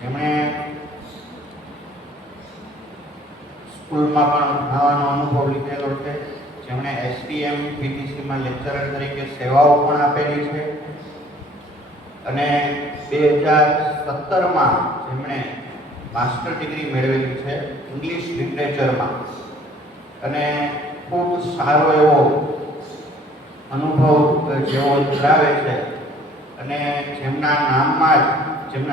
જેમણે સ્કૂલમાં પણ ભણાવવાનો અનુભવ લીધેલો છે, જેમણે એસટીએમ પીટીસીમાં લેક્ચરર તરીકે સેવાઓ પણ આપેલી છે અને 2017માં જેમણે માસ્ટર ડિગ્રી મેળવેલી છે ઇંગ્લિશ લિટરેચરમાં અને ખૂબ સારો એવો અનુભવ જેવો ધરાવે છે અને જેમના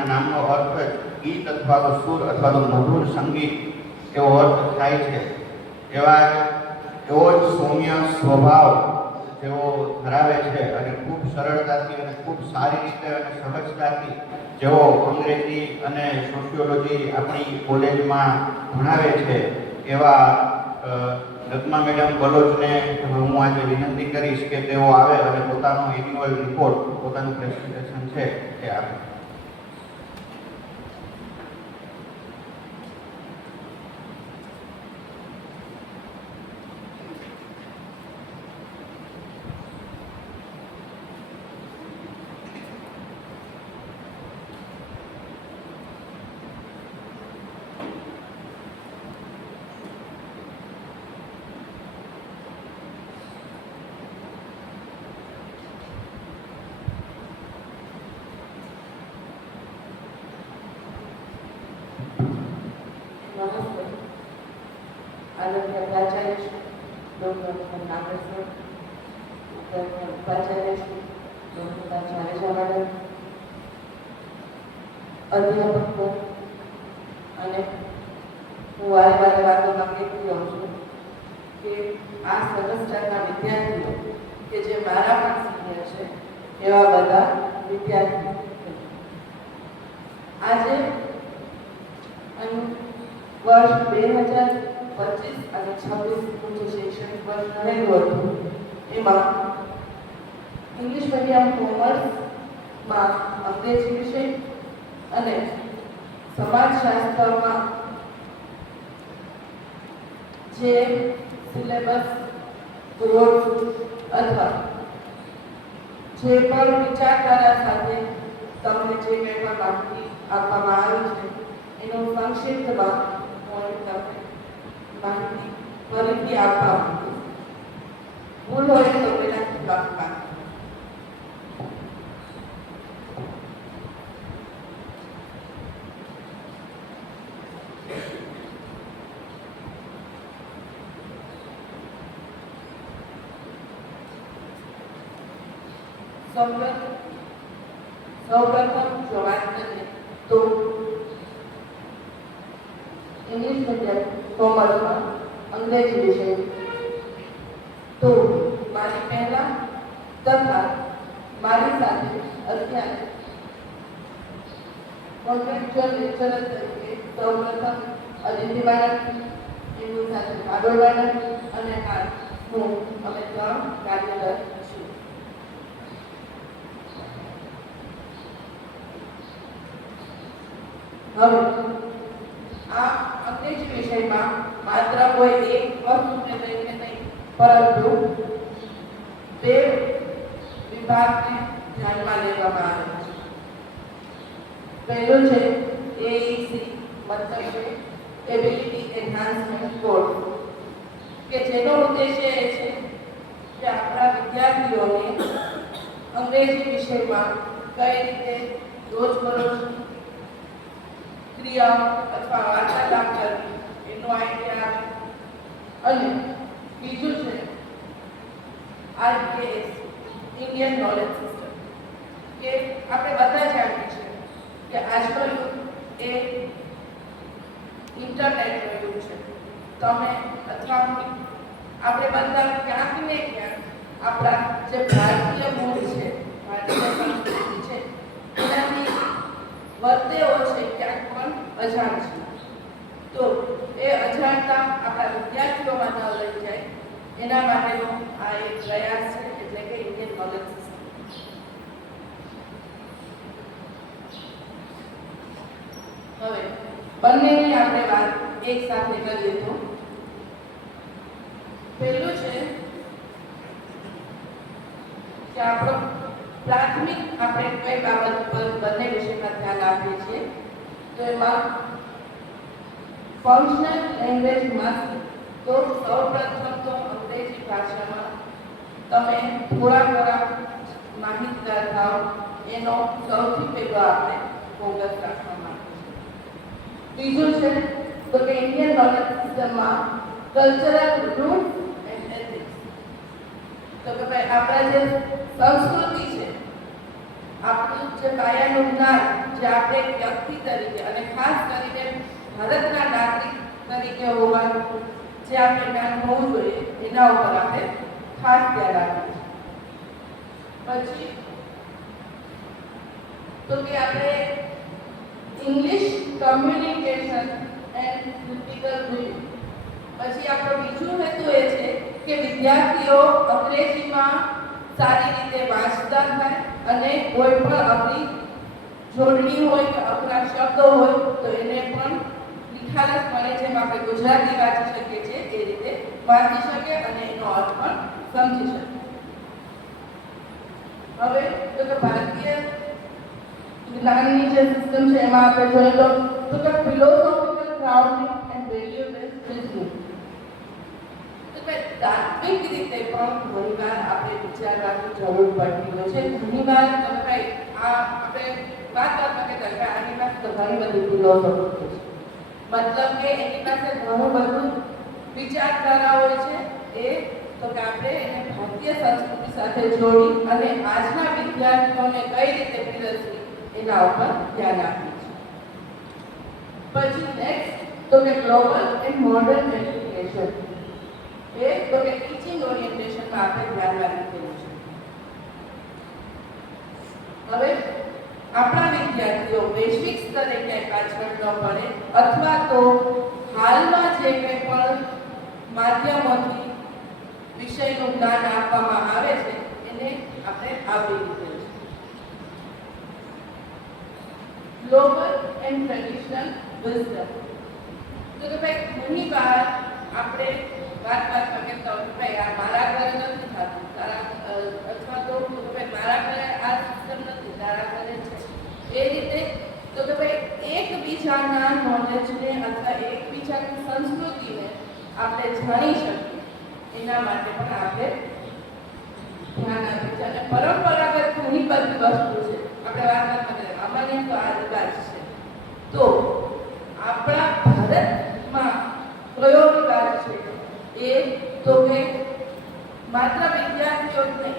નામનો અર્થ ગીત અથવા તો સુર અથવા તો મધુર સંગીત એવો અર્થ થાય છે, એવો જ સૌમ્ય સ્વભાવ જેવો ધરાવે છે અને ખૂબ સરળતાથી અને ખૂબ સારી રીતે અને સહજતાથી જેવો અંગ્રેજી અને સોશિયોલોજી આપણી કોલેજમાં ભણાવે છે એવા નગમા મેડમ બલોચને હું આજે વિનંતી કરીશ કે તેઓ આવે અને પોતાનો એન્યુઅલ રિપોર્ટ, પોતાનું પ્રેઝન્ટેશન છે એ આપે. આદરણીય પ્રાચાર્ય શ્રી ડૉક્ટર નાગેશ્વર, પ્રાચાર્ય શ્રી ડૉક્ટર જાડેજા મેડમ, અધ્યાપકો અને હું વારે વારે વાતોમાં કહેતી રહું છું કે આ સેમેસ્ટરના વિદ્યાર્થીઓ કે જે મારા પણ સિનિયર છે એવા બધા વિદ્યાર્થીઓ આજે અહીં વર્ષ 2025 અને 26 જે શૈક્ષણિક વર્ષ રહેલું હતું એમાં ઇંગ્લિશ મીડિયમ કોમર્સમાં અંગ્રેજી વિષય અને સમાજશાસ્ત્રમાં જે સિલેબસ ગ્રોથ અથવા જે પણ વિચારધારા સાથે તમને જે કંઈ પણ માહિતી આપવામાં આવી છે એનો સંક્ષિપ્તમાં હું તમને માહિતી ફરીથી આપવા માંગુ છું. ભૂલ હોય તો પહેલાથી લખવા. સૌપ્રથમ જો વાત કરીએ તો ઇંગ્લિશ મીડિયમ કોમર્સમાં અંગ્રેજી વિષય તો મારી પહેલા તથા મારી સાથે અત્યારે કોન્ટ્રાક્ચ્યુઅલ લેક્ચરર તરીકે સૌપ્રથમ અદિતિ મેડમ, એમની સાથે કાગળ મેડમ અને હાલ હું અમે 3 કાર્યરત છું. હવે આ અંગ્રેજી વિષયમાં માત્ર કોઈ એક વસ્તુને લઈને નહીં પરંતુ 2 વિભાગને ધ્યાનમાં લેવામાં આવે છે. પહેલું છે AEC મતલબ કે એબિલિટી એન્હાન્સમેન્ટ કોર્સ કે જેનો ઉદ્દેશ્ય એ છે કે આપણા વિદ્યાર્થીઓને અંગ્રેજી વિષયમાં કઈ રીતે રોજબરોજ ક્રિયા અથવા વાર્તાલાપ કરવી એનો આઈડિયા આવે. અને બીજું છે RKS ઇન્ડિયન નોલેજ સિસ્ટમ કે આપણે બધા જાણીએ છીએ કે આજનો યુગ એ ઇન્ટરનેટનો યુગ છે. તમે અથવા આપણે બધા ક્યાંક ને ક્યાંક આપણા જે ભારતીય મૂળ છે, ભારતીય સંસ્કૃતિ છે એનાથી વધતે ઓછે ક્યાંક પણ અજાણ છે. તો એ અજાણતા આપણા વિદ્યાર્થીઓમાં ન લઈ જાય એના માટેનો આ એક પ્રયાસ છે, એટલે કે ઇન્ડિયન નોલેજ સિસ્ટમ. હવે બંનેની આપણે વાત એક સાથે કરીએ તો પહેલું છે કે આપણો પ્રાથમિક આપણે કઈ બાબત પર બંને વિષયમાં ધ્યાન આપીએ છીએ તો એમાં ફંક્શનલ લેંગ્વેજમાંથી તો સૌપ્રથમ તો અંગ્રેજી ભાષામાં તમે થોડા ઘણા માહિતગાર થાઓ એનો સૌથી પહેલો આપણે ફોકસ રાખવા માંગીએ છીએ. બીજું છે તો કે ઇન્ડિયન નોલેજ સિસ્ટમમાં કલ્ચરલ રૂટ એન્ડ એથિક્સ. તો કે ભાઈ આપણા જે સંસ્કૃતિ છે, આપણું જે પાયાનું જ્ઞાન જે આપણે વ્યક્તિ તરીકે અને ખાસ કરીને ભારતના નાગરિક તરીકે હોવાનું જે આપણે જ્ઞાન હોવું જોઈએ એના ઉપર આપણે ખાસ ધ્યાન આપીએ છીએ. પછી તો કે આપણે English communication and critical reading. પછી આપણો બીજું હેતુ એ છે કે વિદ્યાર્થીઓ અંગ્રેજીમાં સારી રીતે વાંચતા થાય અને કોઈ પણ આપણી જોડણી હોય કે અઘરા શબ્દો હોય તો એને પણ નિખાલસપણે જેમ આપણે ગુજરાતી વાંચી શકીએ છીએ એ રીતે વાંચી શકે અને એનો અર્થ પણ સમજી શકે. હવે તો કે ભારતીય જ્ઞાનની જે સિસ્ટમ છે એમાં આપણે જોઈએ તો કે philosophical grounding and value based reasoning. તો કે તાત્વિક રીતે પણ ઘણીવાર આપણે વિચારવાની જરૂર પડતી હોય છે. ઘણીવાર તો ભાઈ આ આપણે વાત કરવા કે આની પાસે તો ઘણી બધી ફિલોસોફી છે, મતલબ કે એની પાસે ઘણું બધું વિચારધારા હોય છે. એ તો કે આપણે એને ભારતીય સંસ્કૃતિ સાથે જોડી અને આજના વિદ્યાર્થીઓને કઈ રીતે પીરસવી એના ઉપર ધ્યાન આપીએ છીએ. પછી નેક્સ્ટ તો કે ગ્લોબલ એન્ડ મોડર્ન એજ્યુકેશન. એ તો કે ટીચિંગ ઓરિએન્ટેશનમાં આપણે ધ્યાન રાખીએ છીએ. હવે આપણા વિદ્યાર્થીઓ વૈશ્વિક સ્તરે ક્યાંય પાછળ ન પડે અથવા તો હાલમાં જે કંઈ પણ માધ્યમોથી વિષયનું જ્ઞાન આપવામાં આવે છે એને આપણે આવરી લીધેલ છે. Global and traditional wisdom. તો કે ભાઈ ઘણી વાર આપણે વાતમાં કહેતા હોય ભાઈ આ મારા ઘરે નથી થતું, તારા અથવા તો ભાઈ મારા ઘરે આ સિસ્ટમ નથી, તારા ઘરે છે. એ રીતે તો કે ભાઈ એકબીજાના નોલેજને અથવા એકબીજાની સંસ્કૃતિને આપણે જાણી શકીએ એના માટે પણ આપણે ધ્યાન આપીએ છીએ. અને પરંપરાગત ઘણી બધી વસ્તુ છે આપણે વાત કરીએ અમારી તો આ રિવાજ છે. તો આપણા ભારતમાં કયો રિવાજ છે એ તો કે માત્ર વિદ્યાર્થીઓ જ નહીં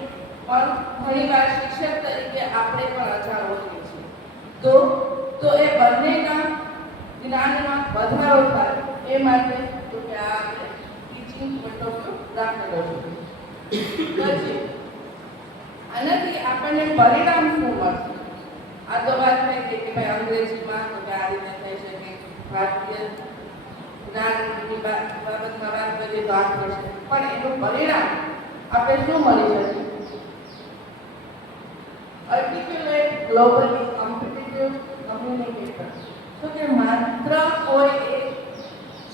પણ ઘણીવાર શિક્ષક તરીકે આપણે પણ અજાણ હોઈએ છીએ. તો એ બંનેના જ્ઞાનમાં વધારો થાય એ માટે તો કે આ આપણે ટીચિંગ પોઈન્ટ ઓફ વ્યૂ રાખેલો છે. પછી આનાથી આપણને પરિણામ શું મળશે? આ તો વાત થઈ કે ભાઈ અંગ્રેજીમાં તો કે આ રીતે થઈ શકે, ભારતીય જ્ઞાનની બાબતમાં વાત કરીએ તો આ થશે, પણ એનું પરિણામ આપણે શું મળી શકે? આર્ટિક્યુલેટ ગ્લોબલી કોમ્પિટિટિવ કમ્યુનિકેટર. તો કે માત્ર કોઈ એક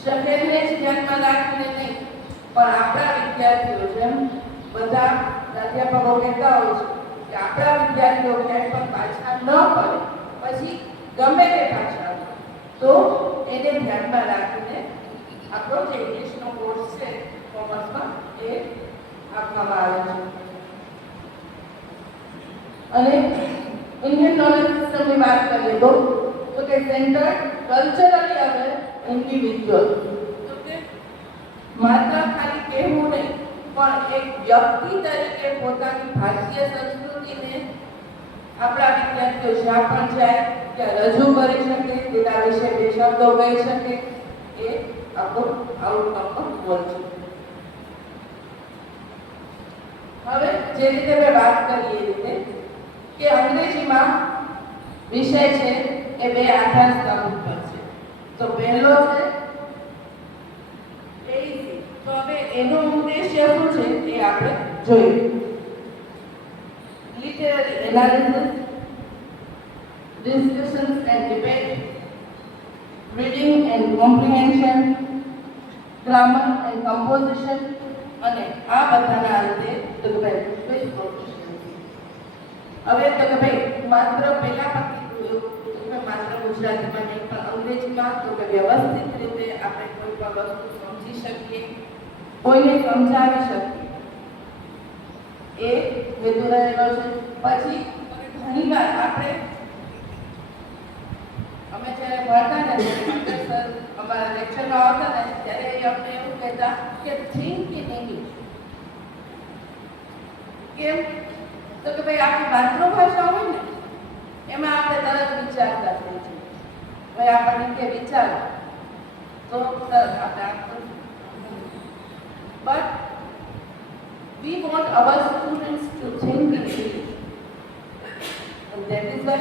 શહેરને જ ધ્યાનમાં રાખીને નહીં પણ આપણા વિદ્યાર્થીઓ જેમ બધા પ્રાધ્યાપકો કહેતા હોય છે કે આપણા વિદ્યાર્થીઓ ક્યાંય પણ પાછા ન પડે, પછી ગમે તે ભાષા તો એને ધ્યાનમાં રાખીને આપણો જે ઇંગ્લિશનો કોર્સ છે કોમર્સમાં એ આપવામાં આવે છે. અને ઇન્ડિયન નોલેજ સિસ્ટમની વાત કરીએ તો કે સેન્ટર કલ્ચરલી અવેર ઇન્ડિવિજ્યુઅલ. તો કે માત્ર ખાલી કહેવું નહીં પણ એક વ્યક્તિ તરીકે પોતાની ભારતીય સંસ્કૃતિને આપણા વિદ્યાર્થીઓ જ્યાં પણ જાય ત્યાં રજૂ કરી શકે, તેના વિશે બે શબ્દો કહી શકે, એ આપણો આઉટકમનો ગોલ છે. હવે જે રીતે મેં વાત કરી એ રીતે કે અંગ્રેજીમાં વિષય છે એ બે આધાર સ્તંભ ઉપર છે. તો પહેલો છે એઇઝી. તો હવે એનો ઉદ્દેશ્ય શું છે એ આપણે જોઈએ. Literary analysis, discussions and debate, reading and comprehension, grammar and composition અને આ બધાના અંતે તો કે ભાઈ સ્પીચ પ્રોફિશિયન્સી. હવે તો કે ભાઈ માત્ર પહેલા પંક્તિ માત્ર ગુજરાતીમાં નહીં પણ અંગ્રેજીમાં, તો કે વ્યવસ્થિત રીતે આપણે કોઈ પણ વસ્તુ સમજી શકીએ, કોઈને સમજાવી શકીએ, એ હેતુ રહેલો છે. પછી ઘણીવાર અમે જ્યારે ભણતા ને સર અમારા લેક્ચરમાં આવતા ને ત્યારે એ અમને એવું કહેતા કે થિંક ઇન ઇંગ્લિશ. કેમ? તો કે ભાઈ આપણી માતૃભાષા હોય ને એમાં આપણે તરત વિચારતા થઈ જઈએ. ભાઈ આપણને કે વિચારો તો તરત આપણે but we want our students to think in English, and that is why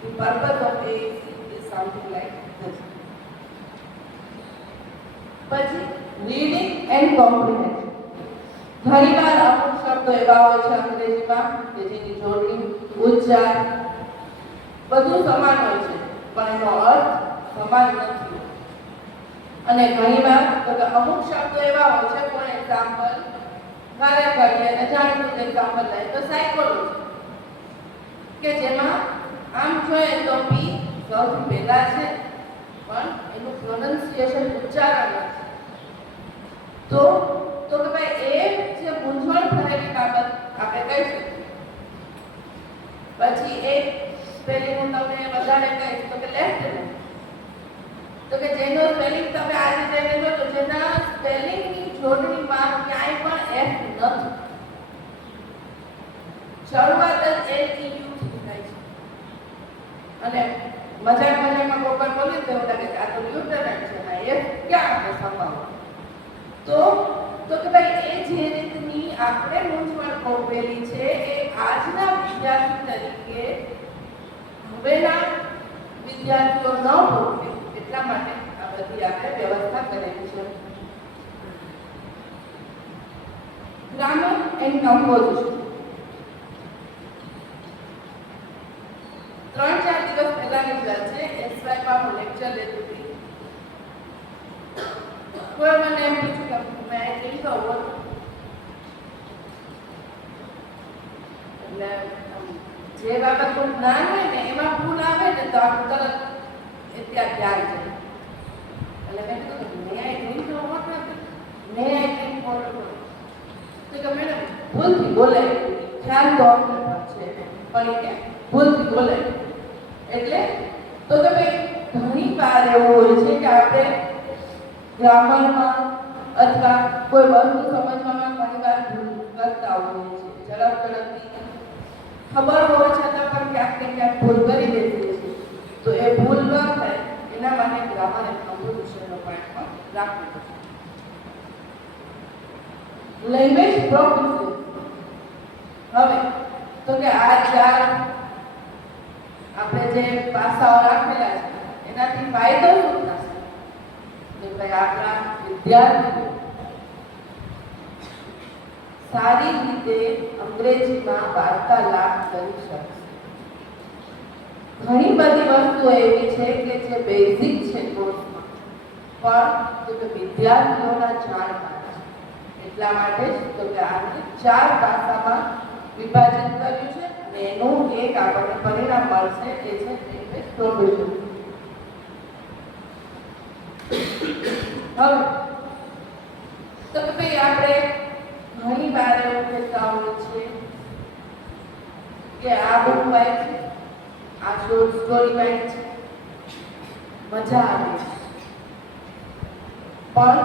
the purpose of AAC is something like this. પછી reading and comprehension. ઘણીવાર અમુક શબ્દો એવા હોય છે અંગ્રેજીમાં કે જેની જોડણી, ઉચ્ચાર બધું સમાન હોય છે પણ એનો અર્થ સમાન નથી. અને ઘણીવાર તો કે અમુક શબ્દો એવા હોય છે, ફોર એક્ઝામ્પલ ઘરે કરીએ અને જાણીતું એક્ઝામ્પલ લઈએ તો સાયકોલોજી, કે જેમાં આમ જોઈએ તો પી સૌથી પહેલા છે પણ એનું પ્રોનન્સિએશન ઉચ્ચારણ નથી. તો કે ભાઈ એ જે મૂંઝવણ થયેલી બાબત આપણે કહી શકીએ. પછી એક સ્પેલિંગ હું તમને વધારે કહીશ તો કે લેફ્ટનન્ટ, તો કે જેનો સ્પેલિંગ તમે આજે જઈને જો તો જેના સ્પેલિંગની જોડણીમાં ક્યાંય પણ એફ નથી. શરૂઆત જ LEU થી થાય છે. અને મજાકમાં કોકર બોલી તો એવું લાગે કે આ તો લ્યુટનન્ટ છે, ના એફ ક્યાં આપણે સંભાળો. તો કે ભાઈ એ જે રીતની આપણે મૂંઝવણ ભોગવેલી છે એ આજના વિદ્યાર્થી તરીકે હવેના વિદ્યાર્થીઓ ન ભોગવે એટલા માટે આ બધી આપણે વ્યવસ્થા કરેલી છે. Grammar and composition. 3-4 દિવસ પહેલાની વાત છે. એસવાયમાં હું લેક્ચર લેતી હતી. કોઈ મને એમ પૂછ્યું કે મેં કેવી કહું એટલે જે બાબતનું જ્ઞાન હોય ને એમાં ભૂલ આવે ને તો આપણે તરત ત્યાં ધ્યાન જાય. એટલે મેં કીધું મેં આઈ ડ્રીમ તો હોટ નથી, મેં આઈ ડ્રીમ ફોલો કરો તો કે મેડમ ભૂલથી બોલાય, ખ્યાલ તો અમને છે પણ એ ક્યાં ભૂલથી બોલાય. એટલે તો કે ભાઈ ઘણી વાર એવું હોય છે કે આપણે ગ્રામરમાં અથવા કોઈ વસ્તુ સમજવામાં ઘણી વાર ભૂલ કરતા હોઈએ છીએ. ઝડપથી ખબર હોવા છતાં પણ ક્યાંક ને ક્યાંક ભૂલ કરી દેતી છે. તો એ ભૂલ ન થાય એના માટે ગ્રામર એન્ડ કમ્પોઝિશનનો પાઠ પણ રાખવું પડશે. Language proficiency. હવે તો કે આ 4 આપણે જે પાસાઓ રાખેલા છે એનાથી ફાયદો શું થશે કે ભાઈ આપણા વિદ્યાર્થીઓ સારી રીતે અંગ્રેજીમાં વાર્તાલાપ કરી શકશે. ઘણી બધી વસ્તુઓ એવી છે કે જે બેઝિક છે કોર્સમાં પણ તો કે વિદ્યાર્થીઓના જાણમાં છે. એટલા માટે જ તો કે આને 4 પાસામાં વિભાજિત કર્યું છે અને એનું એક આપણને પરિણામ મળશે એ છે લેંગ્વેજ પ્રોફિશિયન્સી. હવે તો કે ભાઈ આપણે ઘણી વાર એવું કહેતા હોઈએ છીએ કે આ બુક વાંચ છે, આ શોર્ટ સ્ટોરી વાંચ છે, મજા આવે છે. પણ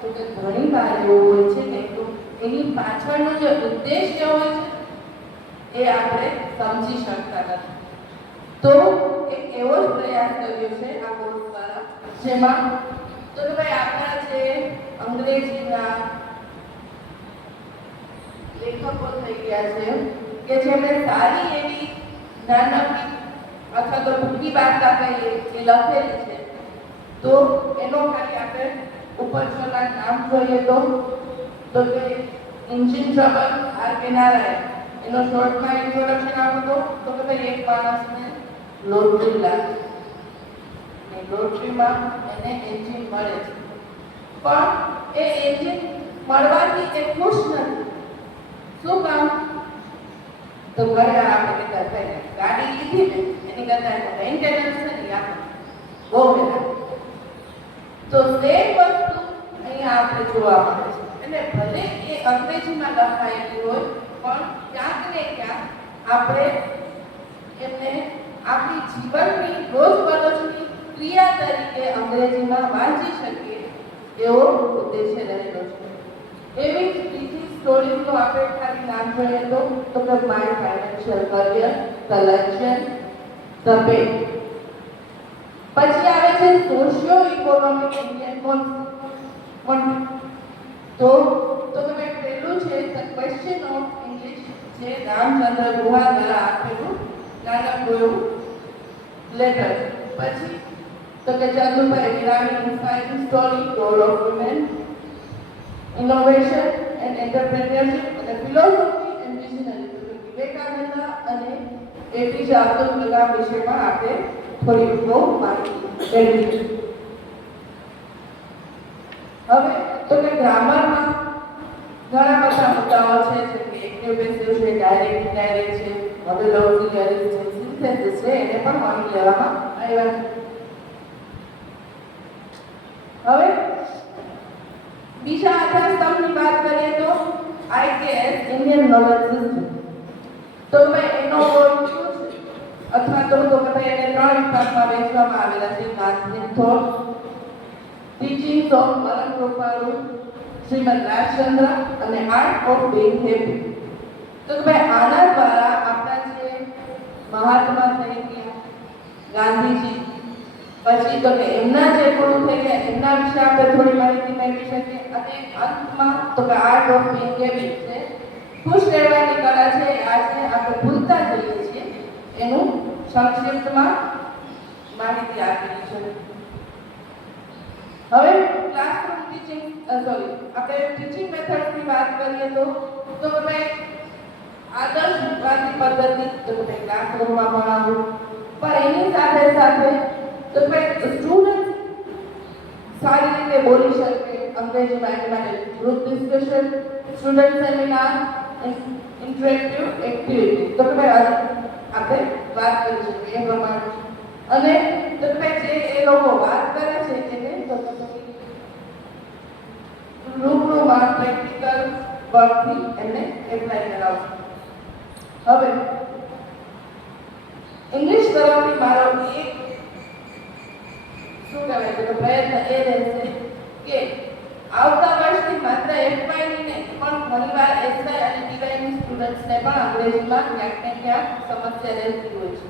તો કે ઘણી વાર એવું હોય છે કે એની પાછળનો જે ઉદ્દેશ્ય હોય છે એ આપણે સમજી શકતા નથી. તો એક એવો જ પ્રયાસ કર્યો છે આ કોર્સ દ્વારા જેમાં તો કે ભાઈ આપણા જે અંગ્રેજીના લેખકો થઈ ગયા છે કે જેમણે સારી એવી નાનકડી અથવા તો ટૂંકી વાર્તા કહીએ એ લખેલી છે. તો એનો ખાલી આપણે ઉપરના નામ જોઈએ તો કે ઇન્જિન ટ્રબલ R.K. નારાયણ, એનો શોર્ટમાં ઇન્ટ્રોડક્શન આપો તો કે ભાઈ એક માણસને લોટરી લાગે અને લોટરીમાં એને એન્જિન મળે છે પણ એ એન્જિન મળવાથી એ ખુશ નથી. શું કામ? તો ઘરે આપણે કહેતા થાય ગાડી લીધી ને એની કરતાં મેન્ટેનન્સ છે ને યા બહુ મહેનત. તો સેમ વસ્તુ અહીંયા આપણે જોવા મળે છે. એટલે ભલે એ અંગ્રેજીમાં લખાયેલી હોય પણ ક્યાંક ને ક્યાંક આપણે એમને આપણી જીવનની રોજબરોજની ક્રિયા તરીકે અંગ્રેજીમાં વાંચી શકીએ એવો ઉદ્દેશ્ય રહેલો છે. એવી જ બીજી સ્ટોરીનો આપણે ખાલી નામ જોઈએ તો કે my financial career, collection, the pay. પછી આવે છે સોશિયો ઇકોનોમિક ઇન્ડિયન કોન્સેપ્ટ. તો તમે પહેલું છે ધ ક્વેશ્ચન ઓફ ઇંગ્લિશ, જે રામચંદ્ર ગુહા દ્વારા આપેલું નાનકડું એવું લેટર. પછી તો કે Chandubhai Virani inspiring story, role of women, innovation and entrepreneurship અને ફિલોસોફી એન્ડ વિઝનરી. વિવેકાનંદ અને એપીજે અબ્દુલ કલામ વિશે પણ આપણે થોડી બહુ માહિતી મેળવી છે. હવે તો કે ગ્રામરમાં ઘણા બધા મુદ્દાઓ છે, જેમ કે એક્ટિવ પેસિવ છે, ડાયરેક્ટ ઇનડાયરેક્ટ છે, મોડલ ઓક્સિલરી છે, સિન્થેસિસ છે, એને પણ માહિતી લેવામાં આવ્યા છે. હવે બીજા આધાર સ્તંભની વાત કરીએ તો IKS ઇન્ડિયન નોલેજ સિસ્ટમ. તો ભાઈ એનો ગોલ શું છે? અથવા તો કે ભાઈ એને 3 વિભાગમાં વહેંચવામાં આવેલા છે: Gandhi thought, teachings of Param Krupalu Shrimad Rajchandra અને આર્ટ ઓફ બીઇંગ હેપી. તો કે ભાઈ આના દ્વારા આપણા જે મહાત્મા થઈ ગયા ગાંધીજી, પછી તો કે એમના જે ગુરુ થઈ ગયા એમના વિશે આપણે થોડી માહિતી મેળવી શકીએ. અને અંતમાં તો કે આર્ટ ઓફ બીઇંગ હેપી છે ખુશ રહેવાની કલા છે, આજે આપણે ભૂલતા જઈએ છીએ, એનું સંક્ષિપ્તમાં માહિતી આપેલી છે. હવે ક્લાસરૂમ ટીચિંગ આપણે ટીચિંગ મેથડ્સની વાત કરીએ તો ભાઈ આદર્શ વિદ્યાર્થી પદ્ધતિ, તો ભાઈ ક્લાસરૂમમાં ભણાવવું, પણ એની સાથે સાથે તો ભાઈ સ્ટુડન્ટ સારી રીતે બોલી શકે અંગ્રેજીમાં, એના માટે group discussion, student seminar, interactive activity. તો ભાઈ આપણે વાત કરી શકીએ એ પ્રમાણે. અને તો ભાઈ જે એ લોકો વાત કરે છે એને રૂબરૂમાં પ્રેક્ટિકલ વર્કથી એમને એપ્લાય કરાવવું. હવે ઇંગ્લિશ તરફથી મારો એક શું કહેવાય છે તો પ્રયત્ન એ રહેશે કે આવતા વર્ષથી માત્ર એફવાયની નહીં પણ ઘણીવાર એસવાય અને ટીવાયની સ્ટુડન્ટ્સને પણ અંગ્રેજીમાં ક્યાંક ને ક્યાંક સમસ્યા રહેતી હોય છે.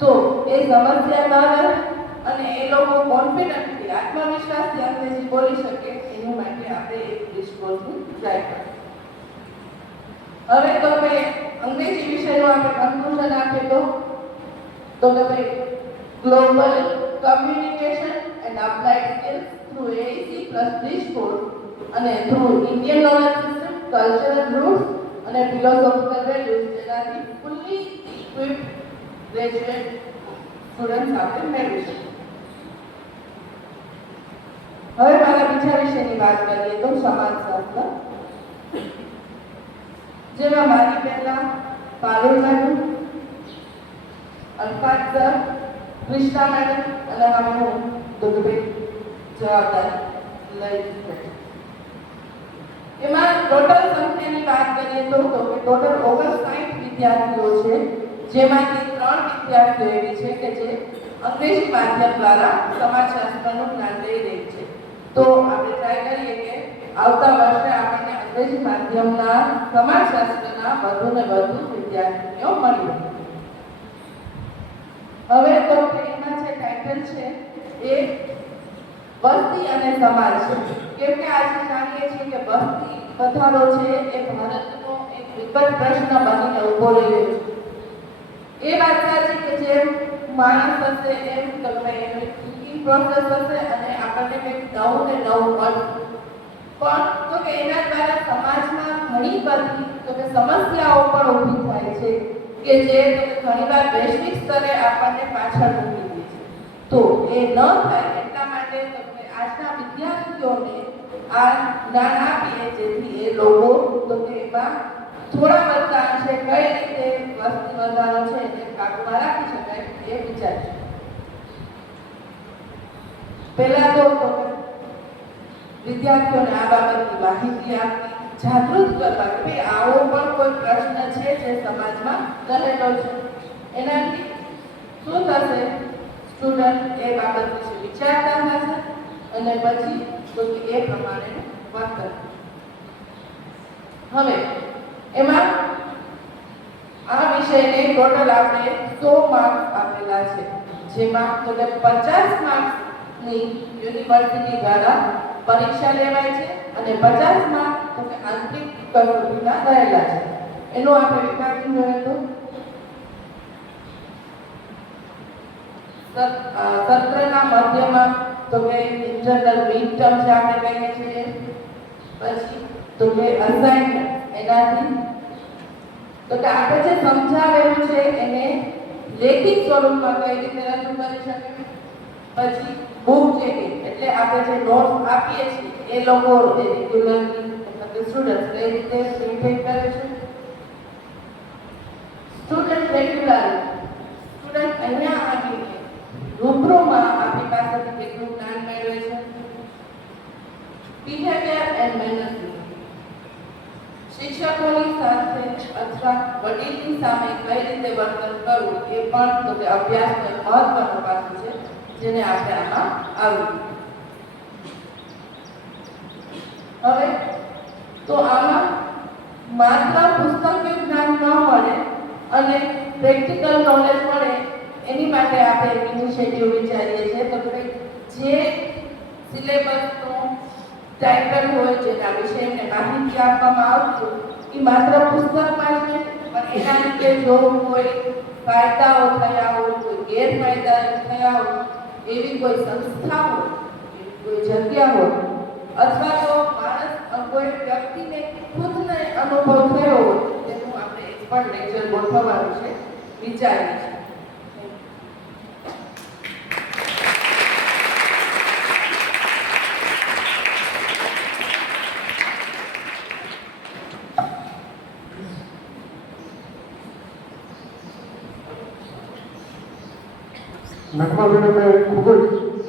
તો એ સમસ્યા ન રહે અને એ લોકો કોન્ફિડન્ટલી, આત્મવિશ્વાસથી અંગ્રેજી બોલી શકે એની માટે આપણે એક ડિસ્કોર્સની ટ્રાય કરીએ. હવે તો ભાઈ અંગ્રેજી વિષયનું આપણે કન્ક્લુઝન આપીએ તો કે ભાઈ global communication and applied skills through AEC plus discourse અને through Indian knowledge system, cultural roots અને ફિલોસોફિકલ વેલ્યુઝ, જેનાથી ફુલ્લી ઇક્વિપ્ડ ગ્રેજ્યુએટ સ્ટુડન્ટ્સ આપણે મેળવી શકીએ. હવે મારા બીજા વિષયની વાત કરીએ તો સમાજશાસ્ત્ર, જેમાં મારી પહેલા Parul madam, Alfad sir, Krishna madam અને હું દુર્ગભાઈ જવાબદારી લઈ છે. એમાં ટોટલ સંખ્યાની વાત કરીએ તો ટોટલ 59 વિદ્યાર્થીઓ છે, જેમાંથી 3 વિદ્યાર્થીઓ એવી છે કે જે અંગ્રેજી માધ્યમ દ્વારા સમાજશાસ્ત્રનું જ્ઞાન લઈ રહી છે. તો આપણે ટ્રાય કરીએ કે આવતા વર્ષે આપણને અંગ્રેજી માધ્યમના સમાજશાસ્ત્રના વધુ ને વધુ વિદ્યાર્થીઓ મળે. હવે તો એમાં જે ટાઇટલ છે એ વસ્તી અને સમાજ છે, કેમ કે આજે જાણીએ છીએ કે વસ્તી વધારો છે એ ભારતનો એક વિકટ પ્રશ્ન બનીને ઉભો રહ્યો છે. એ વાત સાચી કે જેમ માણસ હશે એમ તમે એની થિંકિંગ પ્રોસેસ હશે અને આપણને કંઈક નવું ને નવું મળશે. પણ તો કે એના દ્વારા સમાજમાં ઘણી બધી તો કે સમસ્યાઓ પણ ઊભી થાય છે કે જે ઘણીવાર વૈશ્વિક સ્તરે આપણને પાછળ મૂકી દે છે. તો એ ન થાય એટલા માટે તમે આજના વિદ્યાર્થીઓને આ જ્ઞાન આપીએ જેથી એ લોકો તો કે એમાં થોડા વધતા અંશે કઈ રીતે વસ્તી વધારો છે તે કાબૂમાં રાખી શકાય એ વિચારશું. પહેલા તો વિદ્યાર્થીઓને આ બાબતની માહિતી આપવી, જાગૃત કરવા કે ભાઈ આવો પણ કોઈ પ્રશ્ન છે જે સમાજમાં રહેલો છે. એનાથી શું થશે? સ્ટુડન્ટ એ બાબત વિશે વિચારતા થશે અને પછી તો એ પ્રમાણે વર્તન. હવે એમાં આ વિષયને ટોટલ આપણે 100 માર્ક્સ આપેલા છે, જેમાં તો કે 50 માર્ક્સની યુનિવર્સિટી દ્વારા પરીક્ષા લેવાય છે અને 50 માર્ક તો કે આંતરિક કસોટીના રહેલા છે. એનો આપણે વિભાજન જોઈએ તો સત્રના મધ્યમાં તો કે ઇન્ટરનલ મિડ ટર્મ જે આપણે કહીએ છીએ, પછી તો કે અસાઇનમેન્ટ, એનાથી તો કે આપણે જે સમજાવેલું છે એને લેખિત સ્વરૂપમાં કઈ રીતે રજૂ કરી શકીએ. પછી બુક ચેકિંગ, એટલે આપણે જે નોટ્સ આપીએ છીએ એ લોકો રેગ્યુલરલી એટલે કે સ્ટુડન્ટ કઈ રીતે મેઇન્ટેન કરે છે. સ્ટુડન્ટ રેગ્યુલર સ્ટુડન્ટ અહીંયા આવીને રૂબરૂમાં આપણી પાસેથી કેટલું જ્ઞાન મેળવે છે. બિહેવિયર એન્ડ મેનર્સ, શિક્ષકોની સાથે અથવા વડીલની સામે કઈ રીતે વર્તન કરવું એ પણ તો કે અભ્યાસનો એક મહત્વનો પાસું છે, જેને આપણે આમાં આવડ્યું. હવે તો આમાં માત્ર પુસ્તકીય જ્ઞાન ન મળે અને પ્રેક્ટિકલ નોલેજ મળે એની માટે આપણે એક ઇનિશિયેટિવ વિચારીએ છીએ. તો કે જે સિલેબસનો ટાઇટલ હોય, જેના વિષયને માહિતી આપવામાં આવતી હોય એ માત્ર પુસ્તકમાં જ નહીં, પણ એના લીધે જો કોઈ ફાયદાઓ થયા હોય, કોઈ ગેરફાયદા થયા હોય, એવી કોઈ સંસ્થા હોય, કોઈ જગ્યા હોય, અથવા તો માણસ કોઈ વ્યક્તિને ખુદને અનુભવ થયો હોય તેનું આપણે એક પણ લેક્ચર ગોઠવવાનું છે વિચારીએ છીએ. નગમા મેડમે ખૂબ જ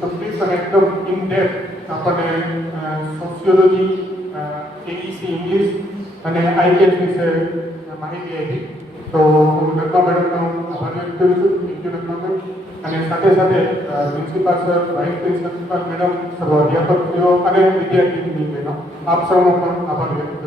તકલીફ અને એકદમ ઇન ડેપ્થ આપણને સોશિયોલોજી, એઈસી ઇંગ્લિશ અને આઈકેએસ વિશે માહિતી આપી. તો હું નગમા મેડમનો આભાર વ્યક્ત કરું છું. Thank you Nagma madam. અને સાથે સાથે principal sir, vice principal madam, સર્વ અધ્યાપકશ્રીઓ અને વિદ્યાર્થી બહેનો, આપ સૌનો પણ આભાર વ્યક્ત કરું છું.